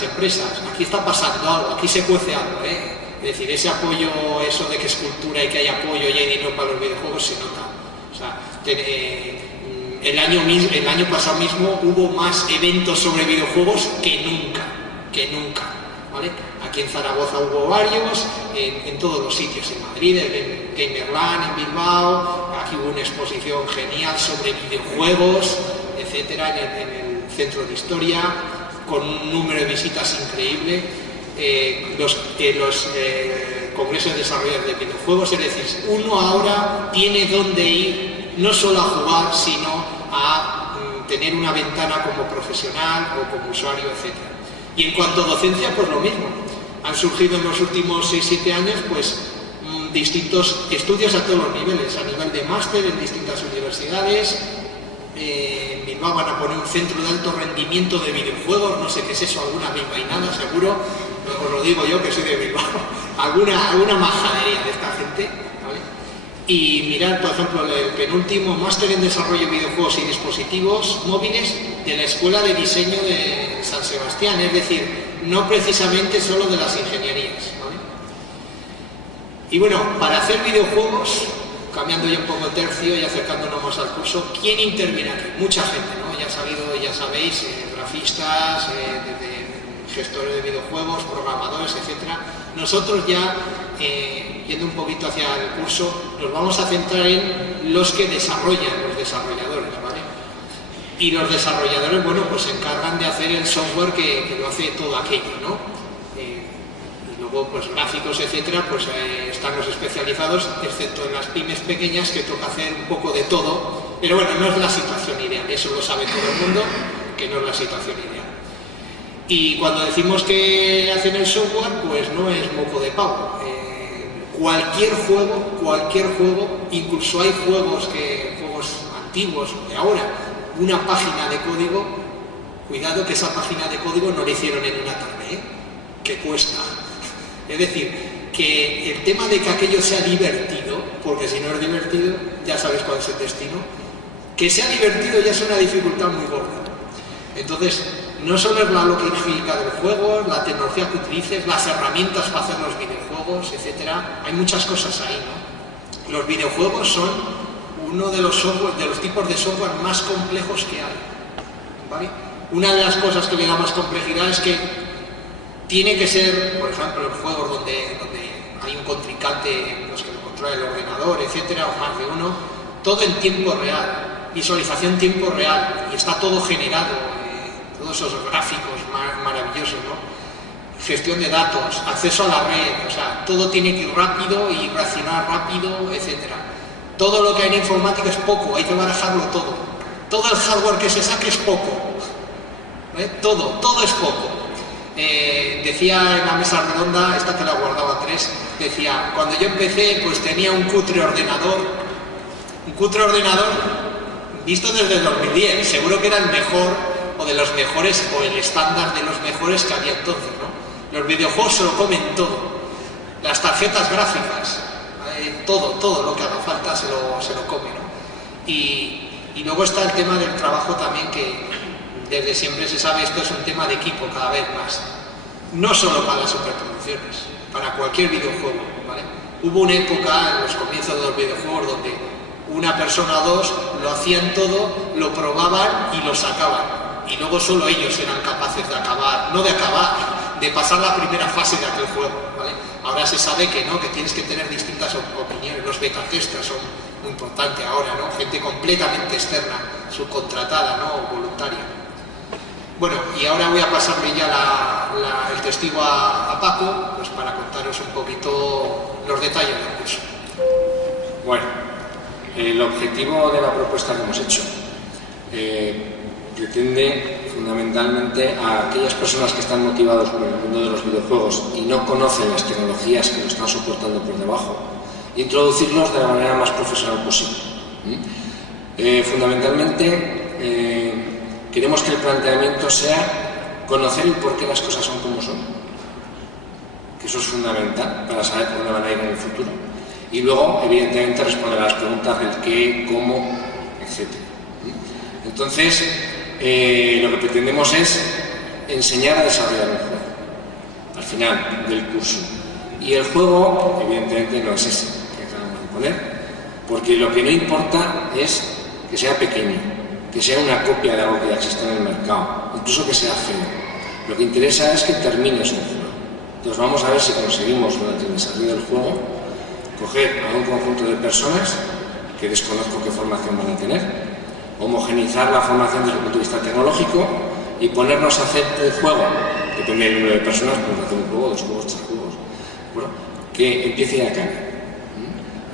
las empresas. Aquí está pasando algo, aquí se cuece algo, ¿eh? Es decir, ese apoyo, eso de que es cultura y que hay apoyo y hay dinero para los videojuegos se nota. O sea, el año pasado mismo hubo más eventos sobre videojuegos que nunca, ¿vale? Aquí en Zaragoza hubo varios, en todos los sitios, en Madrid, en Gamerland, en Bilbao, aquí hubo una exposición genial sobre videojuegos, etcétera, en el Centro de Historia, con un número de visitas increíble. Los congresos de desarrolladores de videojuegos, es decir, uno ahora tiene dónde ir, no solo a jugar, sino a tener una ventana como profesional o como usuario, etc. Y en cuanto a docencia, pues lo mismo. Han surgido en los últimos 6-7 años pues distintos estudios a todos los niveles, a nivel de máster en distintas universidades. En Bilbao van a poner un centro de alto rendimiento de videojuegos, no sé qué es eso, alguna bilbainada seguro, os lo digo yo que soy de Bilbao, alguna majadería de esta gente, ¿vale? Y mirad, por ejemplo, el penúltimo máster en desarrollo de videojuegos y dispositivos móviles de la Escuela de Diseño de San Sebastián, es decir, no precisamente solo de las ingenierías, ¿vale? Y bueno, para hacer videojuegos, cambiando ya un poco de tercio y acercándonos más al curso, ¿quién interviene aquí? Mucha gente, ¿no? Ya sabéis, grafistas, gestores de videojuegos, programadores, etc. Nosotros ya, yendo un poquito hacia el curso, nos vamos a centrar en los que desarrollan, los desarrolladores, ¿vale? Y los desarrolladores, bueno, pues se encargan de hacer el software que lo hace todo aquello, ¿no? Luego, pues gráficos, etcétera, pues están los especializados, excepto en las pymes pequeñas que toca hacer un poco de todo, pero bueno, no es la situación ideal, eso lo sabe todo el mundo, que no es la situación ideal. Y cuando decimos que hacen el software, pues no es moco de pavo. Cualquier juego, incluso hay juegos antiguos de ahora, una página de código, cuidado que esa página de código no la hicieron en una tarde, que cuesta. Es decir, que el tema de que aquello sea divertido, porque si no es divertido, ya sabes cuál es el destino, que sea divertido ya es una dificultad muy gorda. Entonces, no solo es la lógica del juego, la tecnología que utilices, las herramientas para hacer los videojuegos, etcétera. Hay muchas cosas ahí, ¿no? Los videojuegos son uno de los tipos de software más complejos que hay, ¿vale? Una de las cosas que le da más complejidad es que tiene que ser, por ejemplo, en juegos donde hay un contrincante pues, que lo controla el ordenador, etcétera, o más de uno, todo en tiempo real, visualización en tiempo real, y está todo generado, todos esos gráficos maravillosos, ¿no? Gestión de datos, acceso a la red, o sea, todo tiene que ir rápido y reaccionar rápido, etcétera. Todo lo que hay en informática es poco, hay que barajarlo todo. Todo el hardware que se saque es poco, todo es poco. Decía en la mesa redonda, esta que la guardaba 3, decía, cuando yo empecé pues tenía un cutre ordenador visto desde el 2010, seguro que era el mejor o de los mejores o el estándar de los mejores que había entonces, ¿no? Los videojuegos se lo comen todo, las tarjetas gráficas, todo lo que haga falta se lo come, ¿no? Y luego está el tema del trabajo también, que desde siempre se sabe, esto es un tema de equipo cada vez más. No solo para las superproducciones, para cualquier videojuego, ¿vale? Hubo una época, en los comienzos de los videojuegos, donde una persona o dos lo hacían todo, lo probaban y lo sacaban. Y luego solo ellos eran capaces de acabar, de pasar la primera fase de aquel juego, ¿vale? Ahora se sabe que no, que tienes que tener distintas opiniones. Los beta testers son muy importantes ahora, ¿no? Gente completamente externa, subcontratada, ¿no? O voluntaria. Bueno, y ahora voy a pasarle ya el testigo a Paco, pues para contaros un poquito los detalles del curso. Bueno, el objetivo de la propuesta que hemos hecho pretende fundamentalmente a aquellas personas que están motivados por el mundo de los videojuegos y no conocen las tecnologías que lo están soportando por debajo, introducirlos de la manera más profesional posible. Fundamentalmente, queremos que el planteamiento sea conocer el por qué las cosas son como son, que eso es fundamental para saber por dónde van a ir en el futuro. Y luego, evidentemente, responder a las preguntas del qué, cómo, etc. Entonces, lo que pretendemos es enseñar a desarrollar un juego al final del curso. Y el juego, evidentemente, no es ese que acabamos de poner, porque lo que no importa es que sea pequeño, que sea una copia de algo que ya existe en el mercado, incluso que sea feo. Lo que interesa es que termines un juego. Entonces vamos a ver si conseguimos, durante el desarrollo del juego, coger a un conjunto de personas que desconozco qué formación van a tener, homogeneizar la formación desde el punto de vista tecnológico y ponernos a hacer un juego, depende del número de personas, podemos hacer un juego, 2 juegos, 3 juegos, bueno, que empiece y acabe.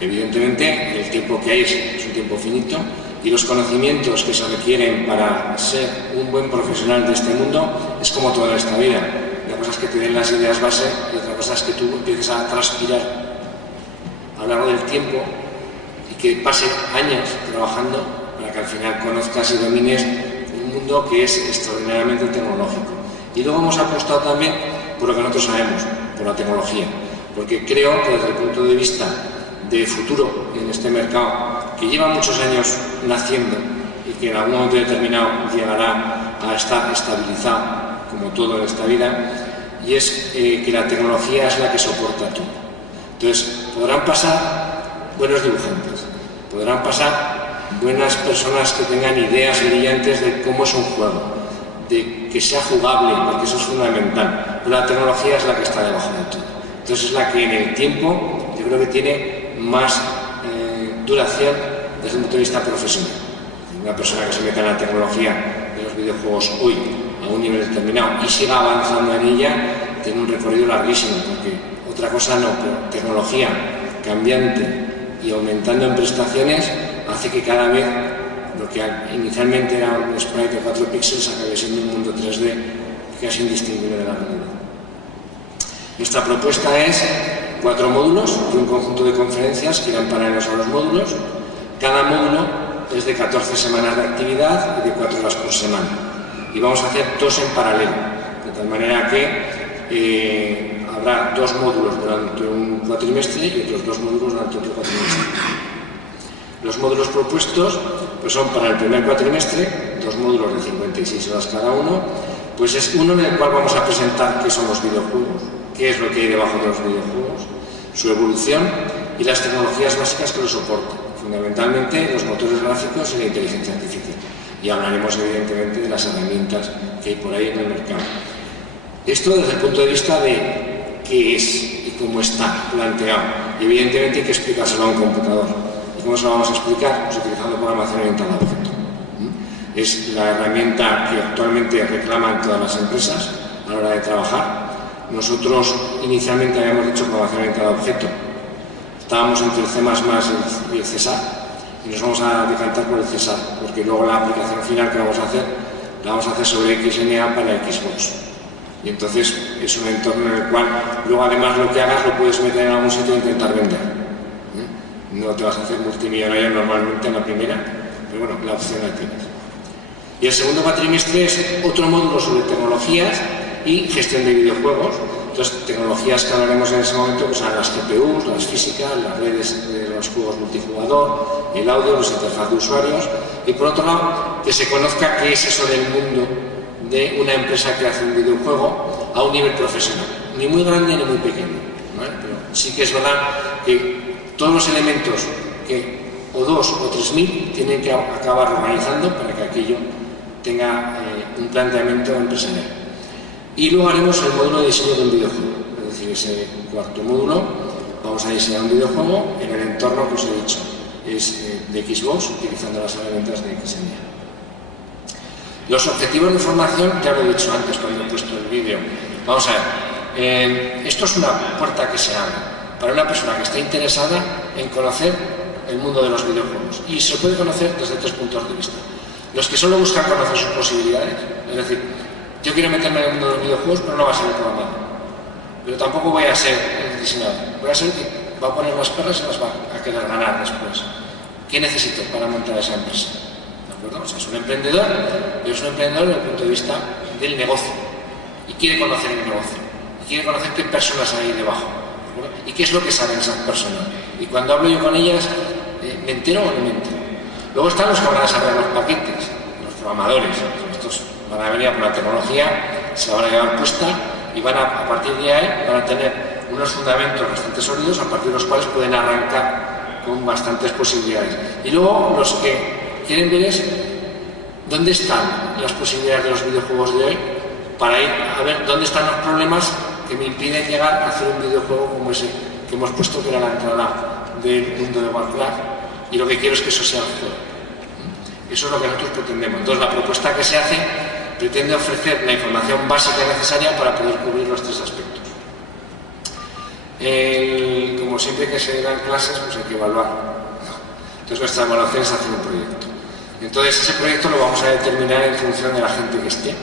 Evidentemente, el tiempo que hay es un tiempo finito y los conocimientos que se requieren para ser un buen profesional de este mundo es como toda esta vida. Una cosa es que te den las ideas base y otra cosa es que tú empieces a transpirar a lo largo del tiempo y que pasen años trabajando para que al final conozcas y domines un mundo que es extraordinariamente tecnológico. Y luego hemos apostado también por lo que nosotros sabemos, por la tecnología, porque creo que desde el punto de vista de futuro en este mercado que lleva muchos años naciendo y que en algún momento determinado llegará a estar estabilizado como todo en esta vida, y es que la tecnología es la que soporta todo. Entonces podrán pasar buenos dibujantes, podrán pasar buenas personas que tengan ideas brillantes de cómo es un juego, de que sea jugable, porque eso es fundamental, pero la tecnología es la que está debajo de todo. Entonces es la que en el tiempo yo creo que tiene más duración desde el punto de vista profesional. Una persona que se meta en la tecnología de los videojuegos hoy a un nivel determinado y siga avanzando en ella, tiene un recorrido larguísimo, porque otra cosa no, pero tecnología cambiante y aumentando en prestaciones hace que cada vez lo que inicialmente era un sprite de 4 píxeles acabe siendo un mundo 3D casi indistinguible de la realidad. Nuestra propuesta es 4 módulos y un conjunto de conferencias que irán paralelos a los módulos. Cada módulo es de 14 semanas de actividad y de 4 horas por semana. Y vamos a hacer 2 en paralelo, de tal manera que habrá 2 módulos durante un cuatrimestre y otros 2 módulos durante otro cuatrimestre. Los módulos propuestos pues son para el primer cuatrimestre, 2 módulos de 56 horas cada uno, pues es uno en el cual vamos a presentar qué son los videojuegos, qué es lo que hay debajo de los videojuegos, su evolución y las tecnologías básicas que lo soportan, fundamentalmente los motores gráficos y la inteligencia artificial. Y hablaremos evidentemente de las herramientas que hay por ahí en el mercado. Esto desde el punto de vista de qué es y cómo está planteado. Y evidentemente hay que explicárselo a un computador. ¿Y cómo se lo vamos a explicar? Pues utilizando programación orientada a objeto. Es la herramienta que actualmente reclaman todas las empresas a la hora de trabajar. Nosotros inicialmente habíamos dicho programación orientada a objeto. Estábamos entre el C++ y el César y nos vamos a decantar por el César, porque luego la aplicación final que vamos a hacer la vamos a hacer sobre XNA para Xbox. Y entonces es un entorno en el cual luego además lo que hagas lo puedes meter en algún sitio e intentar vender. No te vas a hacer multimillonario normalmente en la primera, pero bueno, la opción la tienes. Y el segundo cuatrimestre es otro módulo sobre tecnologías y gestión de videojuegos. Entonces, tecnologías que hablaremos en ese momento pues serán las GPUs, las físicas, las redes de los juegos multijugador, el audio, los interfaces de usuarios, y por otro lado, que se conozca qué es eso del mundo de una empresa que hace un videojuego a un nivel profesional, ni muy grande ni muy pequeño, ¿vale? Pero sí que es verdad que todos los elementos que o 2 o 3.000 tienen que acabar organizando para que aquello tenga un planteamiento empresarial. Y luego haremos el módulo de diseño de un videojuego, es decir, ese cuarto módulo vamos a diseñar un videojuego en el entorno que os he dicho, es de Xbox, utilizando las herramientas de XNA. Los objetivos de formación, ya lo he dicho antes cuando he puesto el vídeo. Vamos a ver, esto es una puerta que se abre para una persona que esté interesada en conocer el mundo de los videojuegos, y se puede conocer desde 3 puntos de vista. Los que solo buscan conocer sus posibilidades, es decir, yo quiero meterme en el mundo de los videojuegos, pero no va a ser el programador. Pero tampoco voy a ser el diseñador. Voy a ser el que va a poner las perras y las va a querer ganar después. ¿Qué necesito para montar esa empresa? ¿De acuerdo? O sea, es un emprendedor, pero es un emprendedor desde el punto de vista del negocio. Y quiere conocer el negocio. Y quiere conocer qué personas hay ahí debajo. ¿De acuerdo? Y qué es lo que saben esas personas. Y cuando hablo yo con ellas, ¿me entero o no me entero? Luego están los que van a desarrollar los paquetes, los programadores. Estos van a venir por la tecnología se la van a llevar puesta y van a partir de ahí van a tener unos fundamentos bastante sólidos a partir de los cuales pueden arrancar con bastantes posibilidades. Y luego los que quieren ver es dónde están las posibilidades de los videojuegos de hoy para ir a ver dónde están los problemas que me impiden llegar a hacer un videojuego como ese que hemos puesto, que era la entrada del mundo de Warcraft, y lo que quiero es que eso sea el juego. Eso es lo que nosotros pretendemos. Entonces la propuesta que se hace pretende ofrecer la información básica necesaria para poder cubrir los tres aspectos. Como siempre que se dan clases, pues hay que evaluar. Entonces nuestra evaluación es hacer un proyecto. Entonces ese proyecto lo vamos a determinar en función de la gente que esté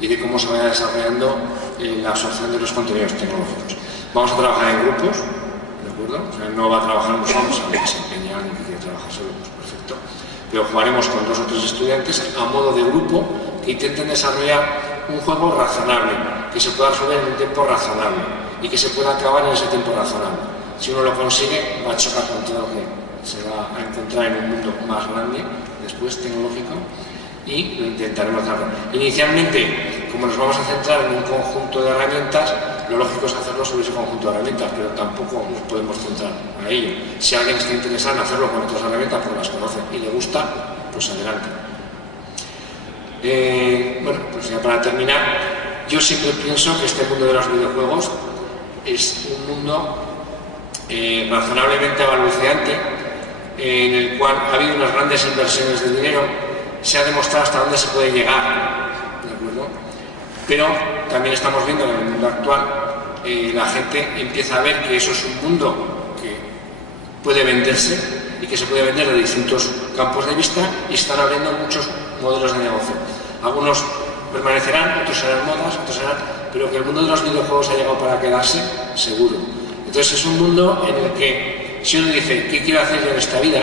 y de cómo se vaya desarrollando la absorción de los contenidos tecnológicos. Vamos a trabajar en grupos, ¿de acuerdo? O sea, no va a trabajar uno solo, si alguien que se empeña, alguien que quiere trabajar solo, pues perfecto. Pero jugaremos con 2 o 3 estudiantes a modo de grupo que intenten desarrollar un juego razonable, que se pueda resolver en un tiempo razonable y que se pueda acabar en ese tiempo razonable. Si uno lo consigue, va a chocar con todo lo que se va a encontrar en un mundo más grande, después tecnológico, y lo intentaremos hacerlo. Inicialmente, como nos vamos a centrar en un conjunto de herramientas, lo lógico es hacerlo sobre ese conjunto de herramientas, pero tampoco nos podemos centrar a ello. Si alguien está interesado en hacerlo con otras herramientas, pues las conoce y le gusta, pues adelante. Bueno, pues ya para terminar, yo siempre pienso que este mundo de los videojuegos es un mundo razonablemente balbuceante, en el cual ha habido unas grandes inversiones de dinero, se ha demostrado hasta dónde se puede llegar, ¿de acuerdo? Pero también estamos viendo que en el mundo actual la gente empieza a ver que eso es un mundo que puede venderse y que se puede vender de distintos campos de vista, y están abriendo muchos modelos de negocio. Algunos permanecerán, otros serán modas, otros serán... pero que el mundo de los videojuegos ha llegado para quedarse, seguro. Entonces es un mundo en el que si uno dice, ¿qué quiero hacer yo en esta vida?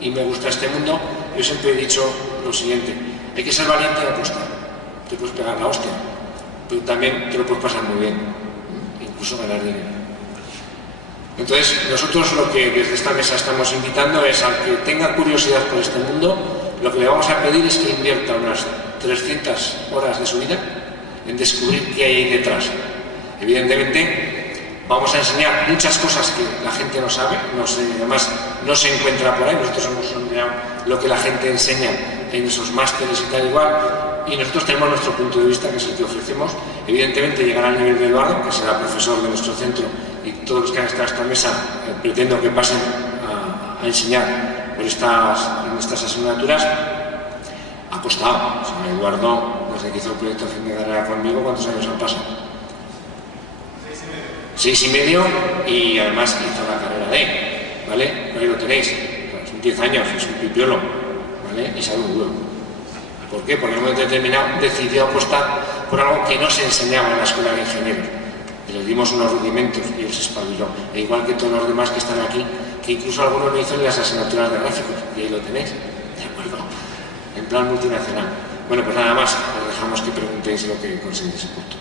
Y me gusta este mundo, yo siempre he dicho lo siguiente: hay que ser valiente y apostar. Te puedes pegar la hostia, pero también te lo puedes pasar muy bien, incluso ganar dinero. Entonces nosotros lo que desde esta mesa estamos invitando es al que tenga curiosidad por este mundo, lo que le vamos a pedir es que invierta unas 300 horas de su vida en descubrir qué hay ahí detrás. Evidentemente vamos a enseñar muchas cosas que la gente no sabe, además no se encuentra por ahí. Nosotros hemos sondeado lo que la gente enseña en esos másteres y tal igual, y nosotros tenemos nuestro punto de vista, que es el que ofrecemos. Evidentemente llegará al nivel de Eduardo, que será profesor de nuestro centro, y todos los que han estado en esta mesa pretendo que pasen a enseñar en estas asignaturas. Ha costado. O sea, Eduardo, desde que hizo el proyecto de fin de carrera conmigo, ¿cuántos años han pasado? 6 y medio, y además hizo la carrera de, ¿vale? Ahí lo tenéis, son 10 años, es un pipiolo, ¿vale? Y sabe un huevo. ¿Por qué? Porque en un momento determinado decidió apostar por algo que no se enseñaba en la escuela de ingenieros. Y les dimos unos rudimentos y él se espabiló. E igual que todos los demás que están aquí, que incluso algunos no hizo ni las asignaturas de gráficos, y ahí lo tenéis, ¿de acuerdo? En plan multinacional. Bueno, pues nada más, os dejamos que preguntéis lo que consideréis oportuno.